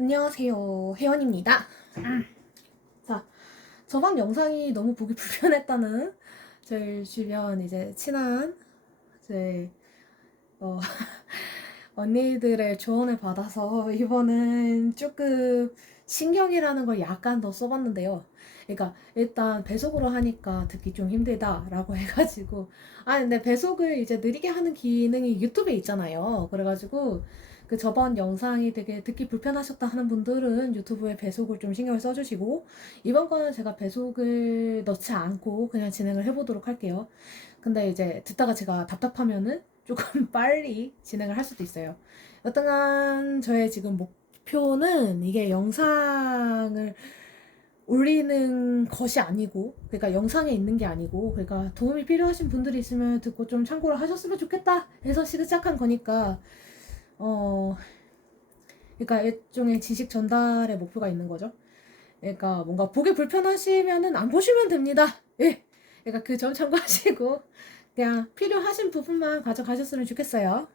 안녕하세요, 혜원입니다. 자, 저번 영상이 너무 보기 불편했다는 저희 주변 이제 친한 제 어, 언니들의 조언을 받아서 이번은 조금 신경이라는 걸 약간 더 써봤는데요. 그러니까 일단 배속으로 하니까 듣기 좀 힘들다라고 해가지고 근데 배속을 이제 느리게 하는 기능이 유튜브에 있잖아요. 그래가지고 그 저번 영상이 되게 듣기 불편하셨다 하는 분들은 유튜브에 배속을 좀 신경을 써주시고 이번 거는 제가 배속을 넣지 않고 그냥 진행을 해보도록 할게요. 근데 이제 듣다가 제가 답답하면은 조금 빨리 진행을 할 수도 있어요. 여튼간 저의 지금 목표는 이게 영상을 올리는 것이 아니고, 그러니까 영상에 있는 게 아니고, 그러니까 도움이 필요하신 분들이 있으면 듣고 좀 참고를 하셨으면 좋겠다 해서 시작한 거니까, 어, 그러니까 일종의 지식 전달의 목표가 있는 거죠. 그러니까 뭔가 보기 불편하시면은 안 보시면 됩니다. 예. 그러니까 그 점 참고하시고 그냥 필요하신 부분만 가져가셨으면 좋겠어요.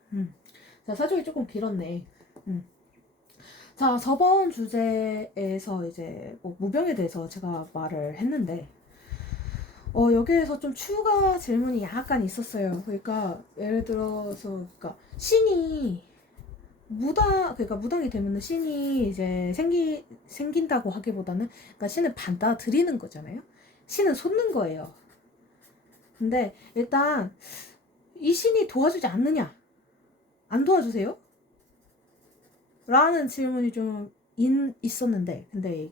자, 사족이 조금 길었네. 자, 저번 주제에서 이제 뭐 무병에 대해서 제가 말을 했는데 여기에서 좀 추가 질문이 약간 있었어요. 그러니까 예를 들어서 그러니까 신이 그러니까 무당이 되면은 신이 이제 생긴다고 하기보다는, 그러니까 신을 받아들이는 거잖아요. 신은 솟는 거예요. 근데 일단 이 신이 도와주지 않느냐? 안 도와주세요? 라는 질문이 좀 있었는데, 근데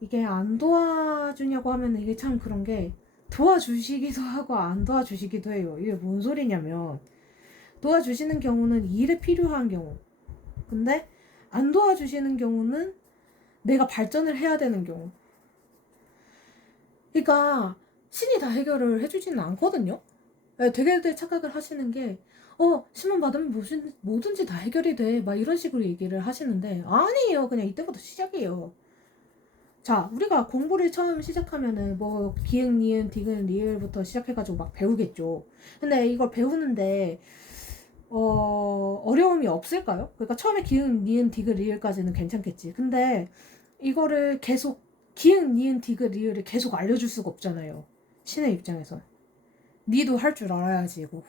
이게 안 도와주냐고 하면 이게 참 그런 게 도와주시기도 하고 안 도와주시기도 해요. 이게 뭔 소리냐면 도와주시는 경우는 일에 필요한 경우, 근데 안 도와주시는 경우는 내가 발전을 해야 되는 경우. 그러니까 신이 다 해결을 해주지는 않거든요. 되게들 착각을 하시는 게 신만 받으면 뭐든지 다 해결이 돼 막 이런 식으로 얘기를 하시는데 아니에요. 그냥 이때부터 시작이에요. 자, 우리가 공부를 처음 시작하면은 뭐 기역, 니은, 디귿, 리을부터 시작해가지고 막 배우겠죠. 근데 이걸 배우는데 어려움이 없을까요? 그러니까 처음에 기역, 니은, 디귿, 리을까지는 괜찮겠지. 근데 이거를 계속 기역, 니은, 디귿, 리을을 계속 알려줄 수가 없잖아요. 신의 입장에서. 니도 할 줄 알아야지 이거.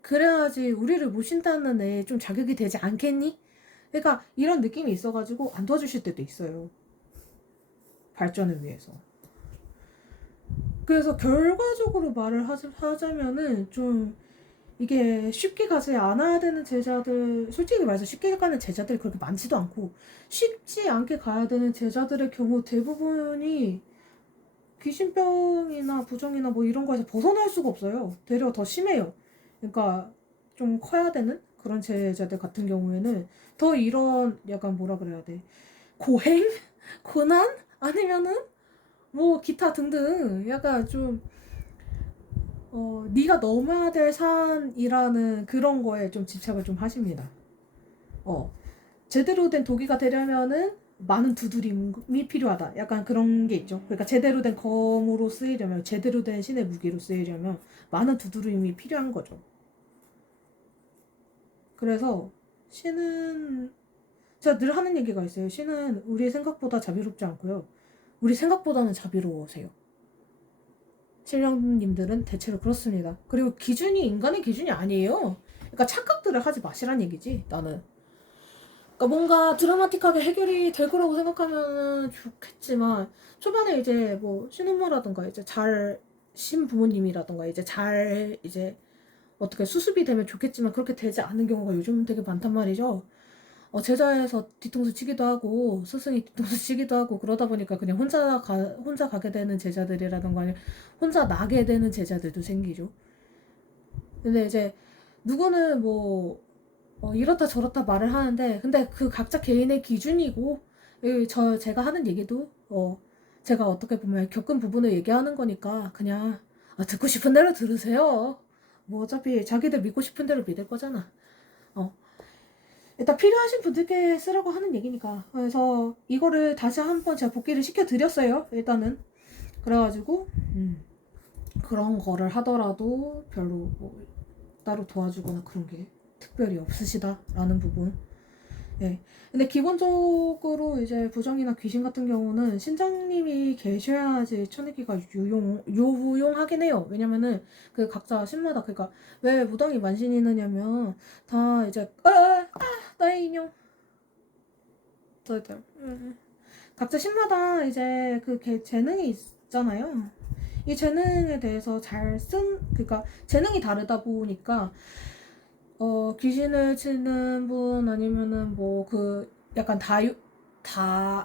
그래야지 우리를 모신다는 애 좀 자격이 되지 않겠니? 그러니까 이런 느낌이 있어가지고 안 도와주실 때도 있어요. 발전을 위해서. 그래서 결과적으로 말을 하자면은 좀 이게 쉽게 가지 않아야 되는 제자들, 솔직히 말해서 쉽게 가는 제자들이 그렇게 많지도 않고 쉽지 않게 가야 되는 제자들의 경우 대부분이 귀신병이나 부정이나 뭐 이런 거에서 벗어날 수가 없어요. 되려 더 심해요. 그러니까 좀 커야 되는 그런 제자들 같은 경우에는 더 이런 약간 뭐라 그래야 돼, 고행? 고난? 아니면은 뭐 기타 등등 약간 좀 네가 넘어야 될 산이라는 그런 거에 좀 집착을 좀 하십니다. 제대로 된 도기가 되려면은 많은 두드림이 필요하다. 약간 그런 게 있죠. 그러니까 제대로 된 검으로 쓰이려면, 제대로 된 신의 무기로 쓰이려면 많은 두드림이 필요한 거죠. 그래서 신은, 제가 늘 하는 얘기가 있어요. 신은 우리 생각보다 자비롭지 않고요. 우리 생각보다는 자비로우세요. 신령님들은 대체로 그렇습니다. 그리고 기준이 인간의 기준이 아니에요. 그러니까 착각들을 하지 마시란 얘기지, 나는. 그러니까 뭔가 드라마틱하게 해결이 될 거라고 생각하면 좋겠지만 초반에 이제 뭐 신혼모라든가 이제 잘 신부모님이라든가 이제 어떻게 수습이 되면 좋겠지만 그렇게 되지 않는 경우가 요즘 되게 많단 말이죠. 제자에서 뒤통수 치기도 하고 스승이 뒤통수 치기도 하고 그러다 보니까 그냥 혼자 가게 되는 제자들이라든가 아니면 혼자 나게 되는 제자들도 생기죠. 근데 이제 누구는 뭐 이렇다 저렇다 말을 하는데 근데 그 각자 개인의 기준이고 제가 하는 얘기도 제가 어떻게 보면 겪은 부분을 얘기하는 거니까 그냥 듣고 싶은 대로 들으세요. 뭐 어차피 자기들 믿고 싶은 대로 믿을 거잖아. 일단 필요하신 분들께 쓰라고 하는 얘기니까. 그래서 이거를 다시 한번 제가 복귀를 시켜드렸어요. 일단은. 그래가지고 그런 거를 하더라도 별로 뭐 따로 도와주거나 그런 게 특별히 없으시다라는 부분. 네. 근데 기본적으로 이제 부정이나 귀신 같은 경우는 신장님이 계셔야지 쳐내기가 유용하긴 해요. 왜냐면은 그 각자 신마다, 그러니까 왜 무당이 만신이 있느냐면 다 이제 나의 인형 저희들 각자 신마다 이제 그 재능이 있잖아요. 이 재능에 대해서 그러니까 재능이 다르다 보니까 귀신을 치는 분 아니면은 뭐 그 약간 다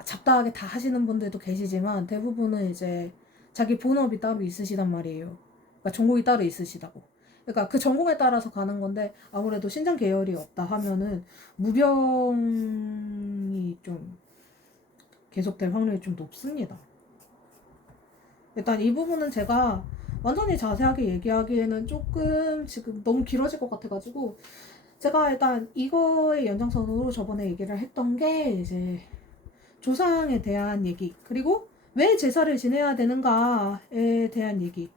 잡다하게 다 하시는 분들도 계시지만 대부분은 이제 자기 본업이 따로 있으시단 말이에요. 그러니까 전공이 따로 있으시다고. 그러니까 그 전공에 따라서 가는 건데 아무래도 신장 계열이 없다 하면은 무병이 좀 계속될 확률이 좀 높습니다. 일단 이 부분은 제가 완전히 자세하게 얘기하기에는 조금 지금 너무 길어질 것 같아가지고 제가 일단 이거의 연장선으로 저번에 얘기를 했던 게 이제 조상에 대한 얘기, 그리고 왜 제사를 지내야 되는가에 대한 얘기를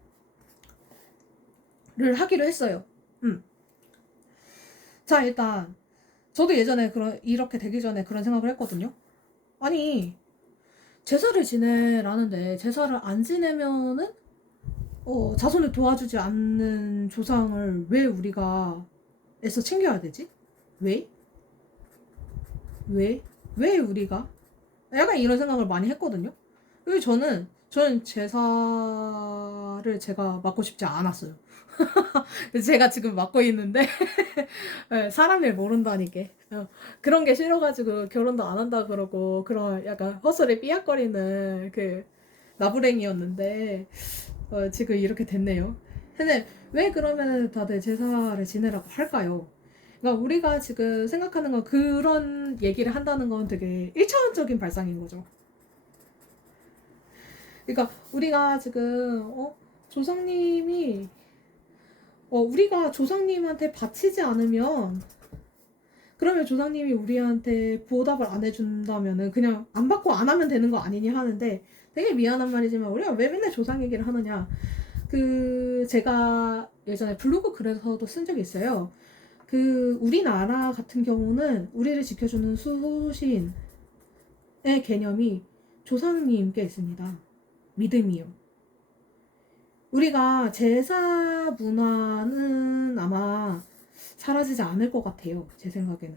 하기로 했어요. 자, 일단 저도 예전에 이렇게 되기 전에 그런 생각을 했거든요. 아니, 제사를 지내라는데 제사를 안 지내면은 자손을 도와주지 않는 조상을 왜 우리가 애써 챙겨야 되지? 왜? 왜 우리가? 약간 이런 생각을 많이 했거든요. 그리고 저는 제사를 제가 맡고 싶지 않았어요. 그래서 제가 지금 맡고 있는데 네, 사람 일 모른다니까. 그런 게 싫어가지고 결혼도 안 한다 그러고 그런 약간 헛소리 삐약거리는 그 나부랭이였는데 지금 이렇게 됐네요. 근데 왜 그러면 다들 제사를 지내라고 할까요? 그러니까 우리가 지금 생각하는 건 그런 얘기를 한다는 건 되게 1차원적인 발상인 거죠. 그러니까 우리가 지금 조상님이 우리가 조상님한테 바치지 않으면 그러면 조상님이 우리한테 보답을 안 해준다면은 그냥 안 받고 안 하면 되는 거 아니냐 하는데 되게 미안한 말이지만 우리가 왜 맨날 조상 얘기를 하느냐. 제가 예전에 블로그 글에서도 쓴 적이 있어요. 우리나라 같은 경우는 우리를 지켜주는 수신의 개념이 조상님께 있습니다. 믿음이요. 우리가 제사 문화는 아마 사라지지 않을 것 같아요. 제 생각에는.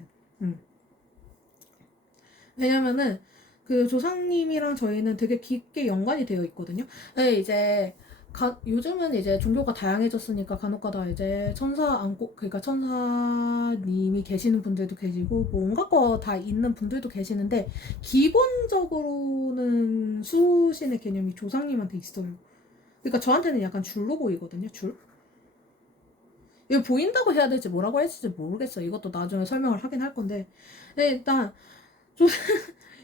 왜냐면은 그 조상님이랑 저희는 되게 깊게 연관이 되어 있거든요. 네, 이제 요즘은 이제 종교가 다양해졌으니까 간혹가다 이제 그러니까 천사님이 계시는 분들도 계시고 뭐 온갖 거 다 있는 분들도 계시는데 기본적으로는 수신의 개념이 조상님한테 있어요. 그러니까 저한테는 약간 줄로 보이거든요. 줄. 이거 보인다고 해야 될지 뭐라고 해야 될지 모르겠어. 이것도 나중에 설명을 하긴 할 건데. 네, 일단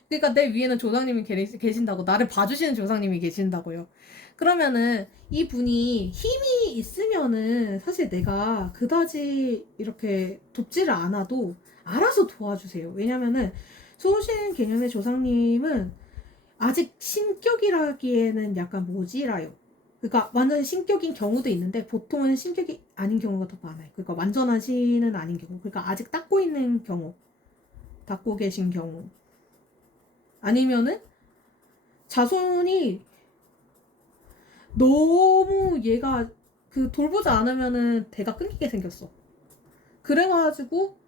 그러니까 내 위에는 조상님이 계신다고, 나를 봐주시는 조상님이 계신다고요. 그러면은 이분이 힘이 있으면은 사실 내가 그다지 이렇게 돕지를 않아도 알아서 도와주세요. 왜냐면은 수호신 개념의 조상님은 아직 신격이라기에는 약간 모질아요. 그러니까 완전 신격인 경우도 있는데 보통은 신격이 아닌 경우가 더 많아요. 그러니까 완전한 신은 아닌 경우. 그러니까 아직 닦고 있는 경우, 닦고 계신 경우. 아니면은 자손이 너무 얘가 돌보지 않으면은 대가 끊기게 생겼어. 그래가지고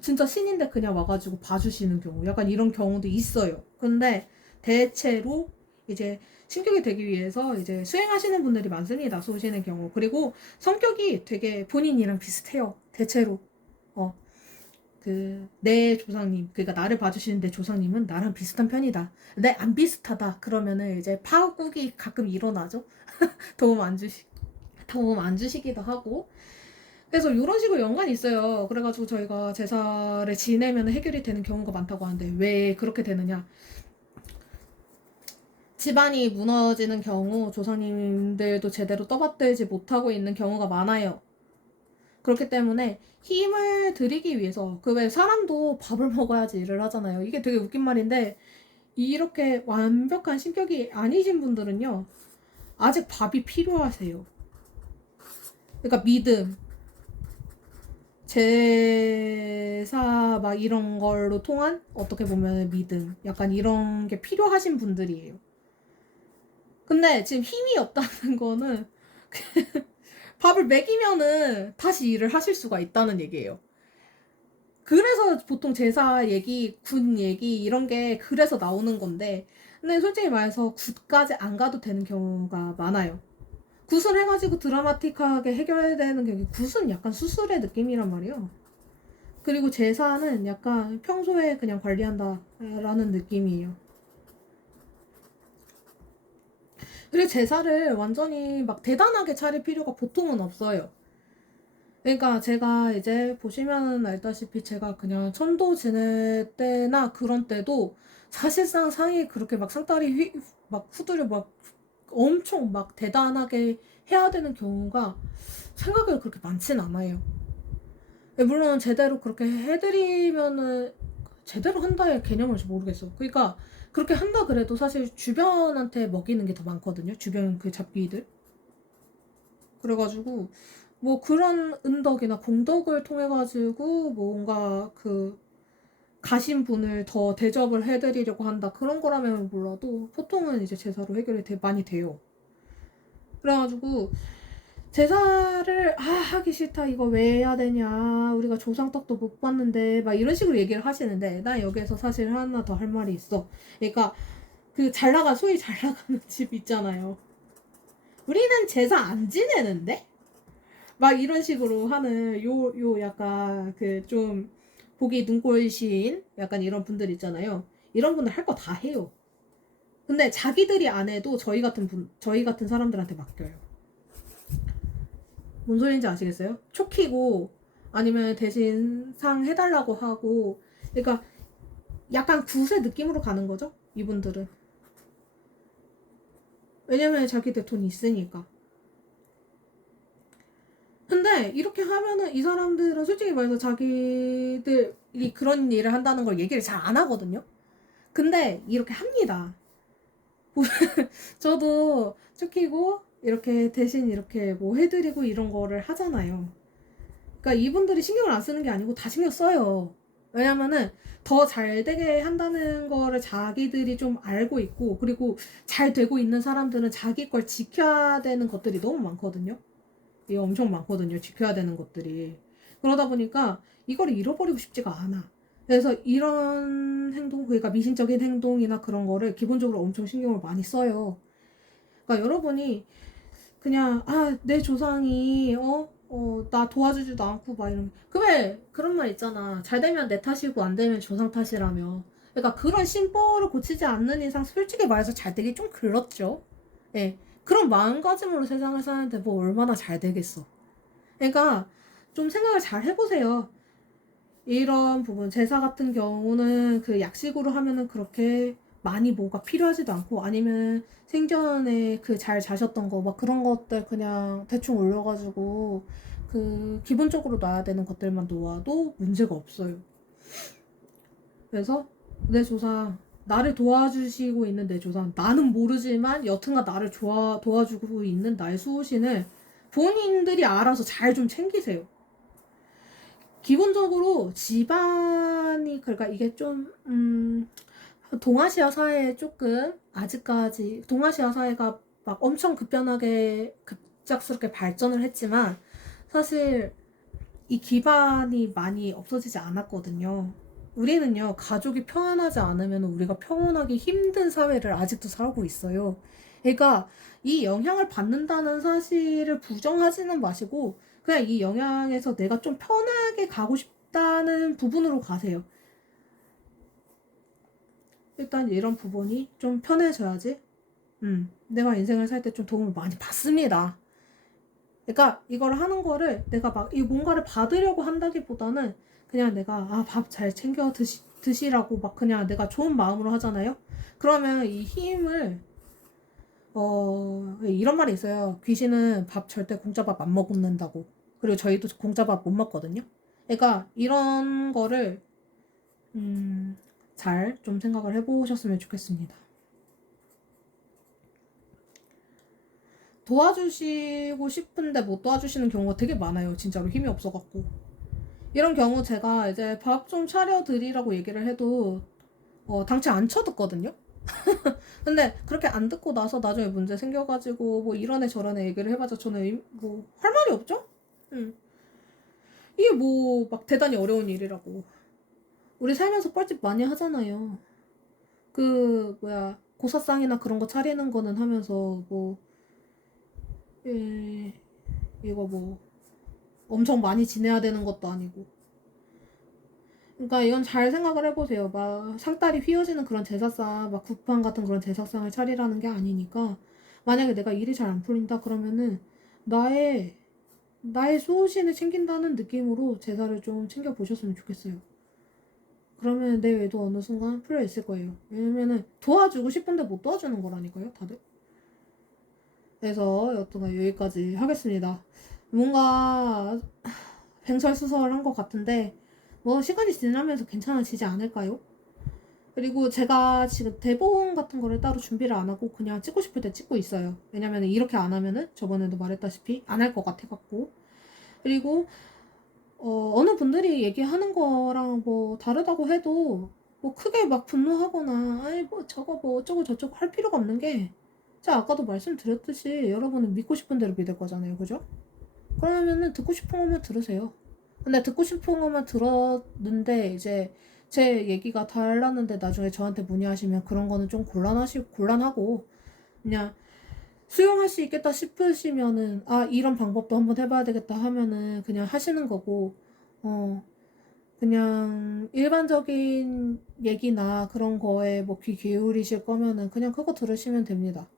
진짜 신인데 그냥 와가지고 봐주시는 경우, 약간 이런 경우도 있어요. 근데 대체로 이제 신격이 되기 위해서 이제 수행하시는 분들이 많습니다. 쏘시는 경우. 그리고 성격이 되게 본인이랑 비슷해요. 대체로. 내 조상님, 그러니까 나를 봐주시는 내 조상님은 나랑 비슷한 편이다. 내 안 비슷하다. 그러면은 이제 파국이 가끔 일어나죠. 도움 안 주시기도 하고. 그래서 이런 식으로 연관이 있어요. 그래가지고 저희가 제사를 지내면 해결이 되는 경우가 많다고 하는데 왜 그렇게 되느냐. 집안이 무너지는 경우 조상님들도 제대로 떠받들지 못하고 있는 경우가 많아요. 그렇기 때문에 힘을 드리기 위해서 왜 사람도 밥을 먹어야지 일을 하잖아요. 이게 되게 웃긴 말인데 이렇게 완벽한 신격이 아니신 분들은요 아직 밥이 필요하세요. 그러니까 믿음, 제사 제사 막 이런 걸로 통한 어떻게 보면 믿음 약간 이런 게 필요하신 분들이에요. 근데 지금 힘이 없다는 거는 밥을 먹이면은 다시 일을 하실 수가 있다는 얘기예요. 그래서 보통 제사 얘기, 군 얘기 이런 게 그래서 나오는 건데, 근데 솔직히 말해서 굿까지 안 가도 되는 경우가 많아요. 굿을 해가지고 드라마틱하게 해결해야 되는 게, 굿은 약간 수술의 느낌이란 말이에요. 그리고 제사는 약간 평소에 그냥 관리한다라는 느낌이에요. 그리고 제사를 완전히 막 대단하게 차릴 필요가 보통은 없어요. 그러니까 제가 이제 보시면은 알다시피 제가 그냥 천도 지낼 때나 그런 때도 사실상 상이 그렇게 막 상다리 막 후드를 막 엄청 막 대단하게 해야 되는 경우가 생각외로 그렇게 많진 않아요. 물론 제대로 그렇게 해드리면은 제대로 한다의 개념을 잘 모르겠어. 그러니까 그렇게 한다 그래도 사실 주변한테 먹이는 게 더 많거든요. 주변 그 잡귀들. 그래가지고 뭐 그런 은덕이나 공덕을 통해 가지고 뭔가 그 가신 분을 더 대접을 해드리려고 한다 그런 거라면 몰라도 보통은 이제 제사로 해결이 많이 돼요. 그래가지고 제사를 하기 싫다 이거 왜 해야 되냐 우리가 조상떡도 못 봤는데 막 이런 식으로 얘기를 하시는데 나 여기에서 사실 하나 더 할 말이 있어. 그러니까 그 잘 나가 소위 잘 나가는 집 있잖아요. 우리는 제사 안 지내는데? 막 이런 식으로 하는 요 약간 그 좀 보기 눈꼴시인 약간 이런 분들 있잖아요. 이런 분들 할 거 다 해요. 근데 자기들이 안 해도 저희 같은 사람들한테 맡겨요. 뭔 소리인지 아시겠어요? 촉히고 아니면 대신 상 해달라고 하고 그러니까 약간 굿의 느낌으로 가는 거죠. 이분들은. 왜냐면 자기들 돈 있으니까. 근데 이렇게 하면은 이 사람들은 솔직히 말해서 자기들이 그런 일을 한다는 걸 얘기를 잘 안 하거든요. 근데 이렇게 합니다. 저도 쫓기고 이렇게 대신 이렇게 뭐 해드리고 이런 거를 하잖아요. 그러니까 이분들이 신경을 안 쓰는 게 아니고 다 신경 써요. 왜냐면은 더 잘 되게 한다는 거를 자기들이 좀 알고 있고 그리고 잘 되고 있는 사람들은 자기 걸 지켜야 되는 것들이 너무 많거든요. 이게 엄청 많거든요. 지켜야 되는 것들이. 그러다 보니까 이걸 잃어버리고 싶지가 않아. 그래서 이런 행동, 그러니까 미신적인 행동이나 그런 거를 기본적으로 엄청 신경을 많이 써요. 그러니까 여러분이 그냥, 내 조상이, 나 도와주지도 않고 막 이런. 그왜 그런 말 있잖아. 잘 되면 내 탓이고 안 되면 조상 탓이라며. 그러니까 그런 심보를 고치지 않는 이상 솔직히 말해서 잘 되기 좀 그렇죠. 예. 그런 마음가짐으로 세상을 사는데 뭐 얼마나 잘 되겠어. 그러니까 좀 생각을 잘 해보세요. 이런 부분 제사 같은 경우는 그 약식으로 하면은 그렇게 많이 뭐가 필요하지도 않고 아니면 생전에 그 잘 자셨던 거 막 그런 것들 그냥 대충 올려가지고 그 기본적으로 놔야 되는 것들만 놓아도 문제가 없어요. 그래서 내 조상 나를 도와주시고 있는 내 조상 나는 모르지만 여튼간 나를 도와주고 있는 나의 수호신을 본인들이 알아서 잘 좀 챙기세요. 기본적으로 집안이 그러니까 이게 좀 동아시아 사회에 조금 아직까지 동아시아 사회가 막 엄청 급변하게 급작스럽게 발전을 했지만 사실 이 기반이 많이 없어지지 않았거든요. 우리는요 가족이 평안하지 않으면 우리가 평온하기 힘든 사회를 아직도 살고 있어요. 그러니까 이 영향을 받는다는 사실을 부정하지는 마시고 그냥 이 영향에서 내가 좀 편하게 가고 싶다는 부분으로 가세요. 일단 이런 부분이 좀 편해져야지 내가 인생을 살 때 좀 도움을 많이 받습니다. 그러니까 이걸 하는 거를 내가 막 이 뭔가를 받으려고 한다기보다는 그냥 내가 밥 잘 챙겨 드시라고 막 그냥 내가 좋은 마음으로 하잖아요. 그러면 이 힘을 이런 말이 있어요. 귀신은 밥 절대 공짜밥 안 먹는다고. 그리고 저희도 공짜밥 못 먹거든요. 그러니까 이런 거를 잘 좀 생각을 해보셨으면 좋겠습니다. 도와주시고 싶은데 못 도와주시는 경우가 되게 많아요. 진짜로 힘이 없어갖고. 이런 경우 제가 이제 밥 좀 차려드리라고 얘기를 해도 당최 안 쳐듣거든요. 근데 그렇게 안 듣고 나서 나중에 문제 생겨가지고 뭐 이런 애 저런 애 얘기를 해봐자 저는 뭐 할 말이 없죠? 이게 뭐 막 대단히 어려운 일이라고. 우리 살면서 뻘짓 많이 하잖아요. 그 뭐야 고사상이나 그런 거 차리는 거는 하면서 뭐 이거 뭐 엄청 많이 지내야 되는 것도 아니고. 그러니까 이건 잘 생각을 해보세요. 막 상다리 휘어지는 그런 제사상, 막 굿판 같은 그런 제사상을 차리라는 게 아니니까. 만약에 내가 일이 잘 안 풀린다 그러면은 나의 소신을 챙긴다는 느낌으로 제사를 좀 챙겨 보셨으면 좋겠어요. 그러면 내 외도 어느 순간 풀려 있을 거예요. 왜냐면은 도와주고 싶은데 못 도와주는 거라니까요, 다들. 그래서 여튼간 여기까지 하겠습니다. 뭔가 횡설수설한 것 같은데 뭐 시간이 지나면서 괜찮아지지 않을까요? 그리고 제가 지금 대본 같은 거를 따로 준비를 안 하고 그냥 찍고 싶을 때 찍고 있어요. 왜냐면 이렇게 안 하면은 저번에도 말했다시피 안 할 것 같아갖고. 그리고 어느 분들이 얘기하는 거랑 뭐 다르다고 해도 뭐 크게 막 분노하거나 아니 뭐 저거 뭐 어쩌고 저쩌고 할 필요가 없는 게 제가 아까도 말씀드렸듯이 여러분은 믿고 싶은 대로 믿을 거잖아요. 그죠? 그러면은 듣고 싶은 것만 들으세요. 근데 듣고 싶은 것만 들었는데 이제 제 얘기가 달랐는데 나중에 저한테 문의하시면 그런 거는 좀 곤란하고 그냥 수용할 수 있겠다 싶으시면은 아 이런 방법도 한번 해봐야 되겠다 하면은 그냥 하시는 거고 그냥 일반적인 얘기나 그런 거에 뭐 귀 기울이실 거면은 그냥 그거 들으시면 됩니다.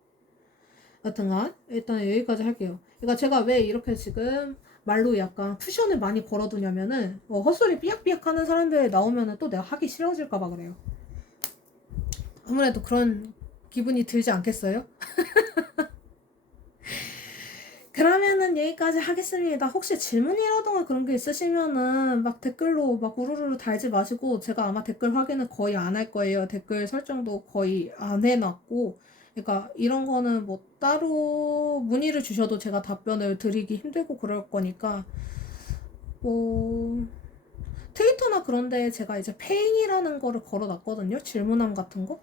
여튼간 일단 여기까지 할게요. 그러니까 제가 왜 이렇게 지금 말로 약간 쿠션을 많이 걸어두냐면은 헛소리 삐약삐약 하는 사람들 나오면은 또 내가 하기 싫어질까봐 그래요. 아무래도 그런 기분이 들지 않겠어요? 그러면은 여기까지 하겠습니다. 혹시 질문이라던가 그런 게 있으시면은 막 댓글로 막 우르르 달지 마시고 제가 아마 댓글 확인을 거의 안 할 거예요. 댓글 설정도 거의 안 해놨고 그러니까 이런 거는 뭐 따로 문의를 주셔도 제가 답변을 드리기 힘들고 그럴 거니까 뭐 트위터나 그런데 제가 이제 페인이라는 거를 걸어놨거든요. 질문함 같은 거.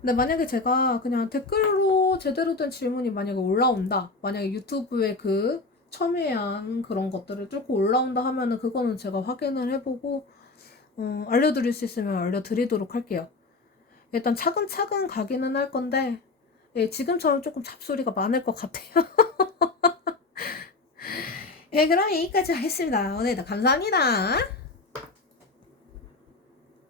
근데 만약에 제가 그냥 댓글로 제대로 된 질문이 만약에 올라온다. 만약에 유튜브에 그 첨예한 그런 것들을 뚫고 올라온다 하면은 그거는 제가 확인을 해보고 알려드릴 수 있으면 알려드리도록 할게요. 일단 차근차근 가기는 할 건데 예, 지금처럼 조금 잡소리가 많을 것 같아요. 예, 그럼 여기까지 하겠습니다. 오늘도 감사합니다.